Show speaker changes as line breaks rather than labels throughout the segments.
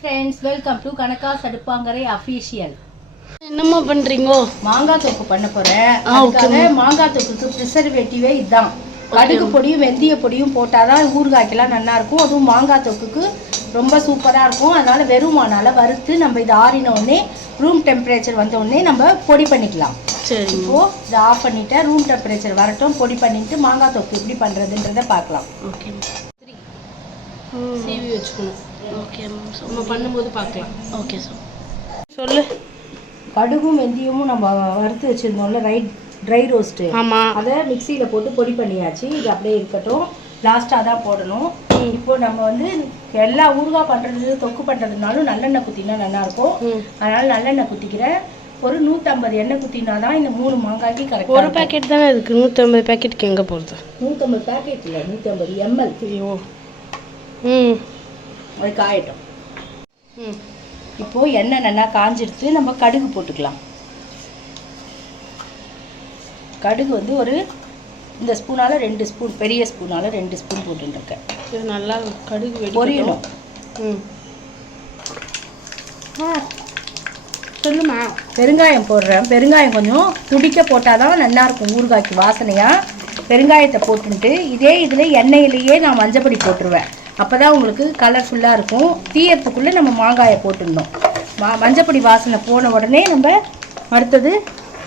Friends welcome to Kanaka சடுப்பாங்கரை official
என்னம்மா பண்றீங்கோ?
மாங்காய் தொக்கு பண்ண போறேன். அதுக்காக மாங்காய் தொக்குக்கு ப்ரிசர்வேட்டிவே இதுதான் கடுகு பொடியும் வெந்தய பொடியும் போட்டாதான் ஊறுகாய்க்கெல்லாம் நல்லா இருக்கும். அதுவும் மாங்காய் தொக்குக்கு ரொம்ப சூப்பரா இருக்கும். அதனால வெறுமானால வறுத்து நம்ம இது ஆறின உடனே ரூம் டெம்பரேச்சர் வந்த உடனே நம்ம பொடி பண்ணிக்கலாம்.
சரிங்க
இப்போ இதை ஆஃப் பண்ணிட்டேன். ரூம் டெம்பரேச்சர் வரட்டும். பொடி பண்ணிட்டு மாங்காய் தொக்கு எப்படி பண்றதுன்றத பார்க்கலாம்.
ஓகே
சீவி வச்சுக்கணும்.
ஓகே
நம்ம பண்ணும்போது பார்க்கலாம்.
ஓகே சார் சொல்லு.
கடுகும் வெந்தயமும் நம்ம வறுத்து வச்சிருந்தோம்ல ரைட் ட்ரை ரோஸ்ட்டு
ஆமா.
அதை மிக்சியில் போட்டு பொடி பண்ணியாச்சு. இது அப்படியே இருக்கட்டும். லாஸ்ட்டாக தான் போடணும். இப்போ நம்ம வந்து எல்லா ஊறுகாய் பண்ணுறது தொக்கு பண்ணுறதுனாலும் நல்லெண்ணெய் குத்தினா நல்லா இருக்கும்
ம்.
அதனால நல்லெண்ணெய் குத்திக்கிறேன் ஒரு நூற்றம்பது எண்ணெய் குத்தினா தான் இந்த மூணு மாங்காய்க்கு
ஒரு
கரெக்டாக
பேக்கெட் தானே இருக்கு? நூற்றம்பது பேக்கெட்டுக்கு எங்கே போகிறது
நூற்றம்பது பேக்கெட் இல்லை நூற்றம்பது எம்எல்
ஐயோ. ம்.
அது காயட்டும்
ம்
இப்போ எண்ணெய் நல்லா காஞ்சிடுத்து நம்ம கடுகு போட்டுக்கலாம். கடுகு வந்து ஒரு இந்த ஸ்பூனால ரெண்டு ஸ்பூன் பெரிய ஸ்பூனால ரெண்டு ஸ்பூன் போட்டுருக்கேன்
இது நல்லா கடுகு
பொரியணும்.
ம். சொல்லுமா?
பெருங்காயம் போடுறேன். பெருங்காயம் கொஞ்சம் துடிக்க போட்டால் தான் நல்லா இருக்கும். ஊறுகாய்க்கு வாசனையாக பெருங்காயத்தை போட்டுட்டு இதே இதில் எண்ணெயிலேயே நான் மஞ்சப்பொடி போட்டுருவேன். அப்போ தான் உங்களுக்கு கலர்ஃபுல்லாக இருக்கும். தீயறதுக்குள்ளே நம்ம மாங்காயை போட்டுடணும். மா மஞ்சப்பொடி வாசனை போன உடனே நம்ம அடுத்தது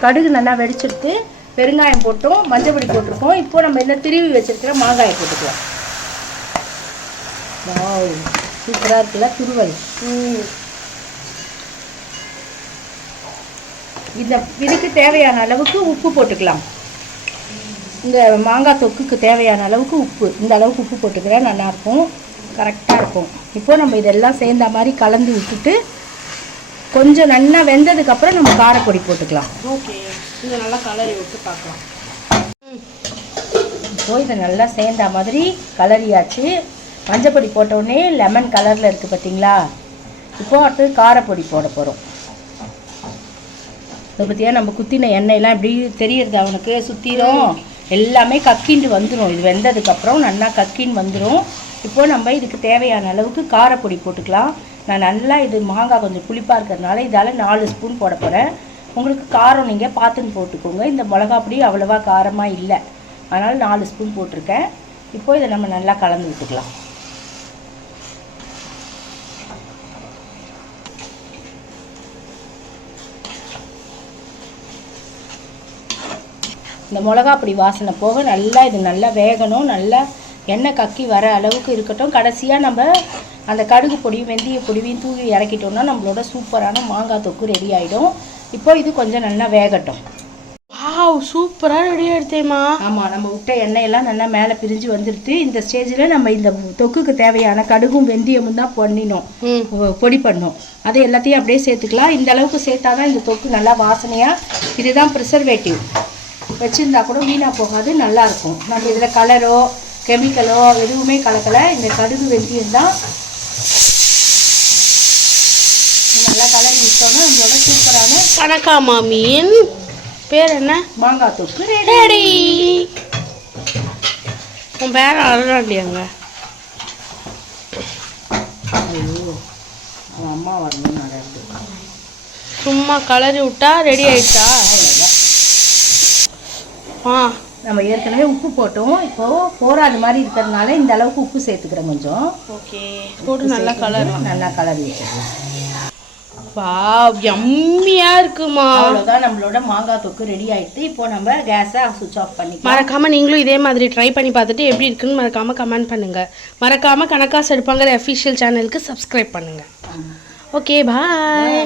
கடுகு நல்லா வெடிச்செடுத்து பெருங்காயம் போட்டோம் மஞ்சப்பொடி போட்டிருக்கோம். இப்போ நம்ம என்ன திருவி வச்சிருக்கிற மாங்காயை போட்டுக்கலாம். சூப்பராக இருக்குல்ல துருவல். இந்த இதுக்கு தேவையான அளவுக்கு உப்பு போட்டுக்கலாம். இந்த மாங்காய் தொக்குக்கு தேவையான அளவுக்கு உப்பு. இந்த அளவுக்கு உப்பு போட்டுக்கிறேன் நல்லாயிருக்கும் கரெக்டாக இருக்கும். இப்போ நம்ம இதெல்லாம் சேர்ந்த மாதிரி கலந்து விட்டுட்டு கொஞ்சம் நல்லா வெந்ததுக்கப்புறம் நம்ம காரப்பொடி போட்டுக்கலாம்.
ஓகே. இது நல்லா கலரி விட்டு பார்க்கலாம்.
இப்போ இதை நல்லா சேர்ந்த மாதிரி கலரியாச்சு மஞ்சப்பொடி போட்ட உடனே லெமன் கலரில் இருக்குது பார்த்தீங்களா இப்போ அடுத்து காரப்பொடி போட போகிறோம் இதை பற்றியா நம்ம குத்தின எண்ணெயெல்லாம் எப்படி தெரியறது அவனுக்கு. சுற்றிரும் எல்லாமே கக்கிண்டு வந்துடும் இது வெந்ததுக்கப்புறம் நல்லா கக்கின்னு வந்துடும் இப்போ நம்ம இதுக்கு தேவையான அளவுக்கு காரப்பொடி போட்டுக்கலாம். நான் நல்லா இது மாங்காய் கொஞ்சம் புளிப்பாக இருக்கிறதுனால இதால் நாலு ஸ்பூன் போட போகிறேன் உங்களுக்கு காரம் நீங்கள் பார்த்துன்னு போட்டுக்கோங்க. இந்த மிளகா பொடி அவ்வளோவா காரமாக இல்லை. அதனால் நாலு ஸ்பூன் போட்டிருக்கேன். இப்போ இதை நம்ம நல்லா கலந்து விட்டுக்கலாம். இந்த மிளகா பொடி வாசனை போக நல்லா இது நல்லா வேகணும் நல்லா எண்ணெய் கக்கி வர அளவுக்கு இருக்கட்டும். கடைசியாக நம்ம அந்த கடுகு பொடியும் வெந்தய பொடியும் தூவி இறக்கிட்டோம்னா நம்மளோட சூப்பரான மாங்காய் தொக்கு ரெடி ஆகிடும் இப்போ இது கொஞ்சம் நல்லா வேகட்டும்.
வாவ் சூப்பராக ரெடி ஆகிடுத்தேம்மா
ஆமாம் நம்ம விட்ட எண்ணெயெல்லாம் நல்லா மேலே பிரிஞ்சு வந்துடுது இந்த ஸ்டேஜில் நம்ம இந்த தொக்குக்கு தேவையான கடுகும் வெந்தயமும் தான் பண்ணினோம். பொடி பண்ணோம். அதை எல்லாத்தையும் அப்படியே சேர்த்துக்கலாம். இந்த அளவுக்கு சேர்த்தா தான் இந்த தொக்கு நல்லா வாசனையாக இதுதான் ப்ரிசர்வேட்டிவ் வச்சுருந்தா கூட வீணாக போகாது நல்லா இருக்கும். நம்ம இதில் கலரோ கெமிக்கலோ எதுவுமே கலக்கலை. இந்த கடுகு வெந்தயம் தான். நல்லா கலரி விட்டோம்னா நம்மளோட சூப்பரான
கணக்கா மாமியின் பேர் என்ன?
மாங்காய் தொக்கு. ரெடி
உன் பேர அழுறாண்டியாங்க
ஐயோ அவன் அம்மா வரணும்னு நடக்குது
சும்மா கலரி விட்டா ரெடி ஆயிடுச்சா?
நம்ம ஏற்கனவே உப்பு போட்டோம். இப்போ போராது மாதிரி இருக்கிறதுனால இந்த அளவுக்கு உப்பு சேர்த்துக்கிறேன் கொஞ்சம்.
ஓகே. போட்டு நல்லா கலர்
நல்லா கலரி வச்சிடலாம்.
வா யம்மியா இருக்குமா.
அவ்வளோதான் நம்மளோட மாங்காய் தொக்கு ரெடி ஆயிடுது இப்போ நம்ம கேஸை சுவிச் ஆஃப் பண்ணிக்கலாம்.
மறக்காம நீங்களும் இதே மாதிரி ட்ரை பண்ணி பார்த்துட்டு எப்படி இருக்குன்னு மறக்காம கமெண்ட் பண்ணுங்க. மறக்காம கணக்காசு எடுப்பாங்கிற அஃபிஷியல் சேனலுக்கு சப்ஸ்கிரைப் பண்ணுங்க. Okay bye.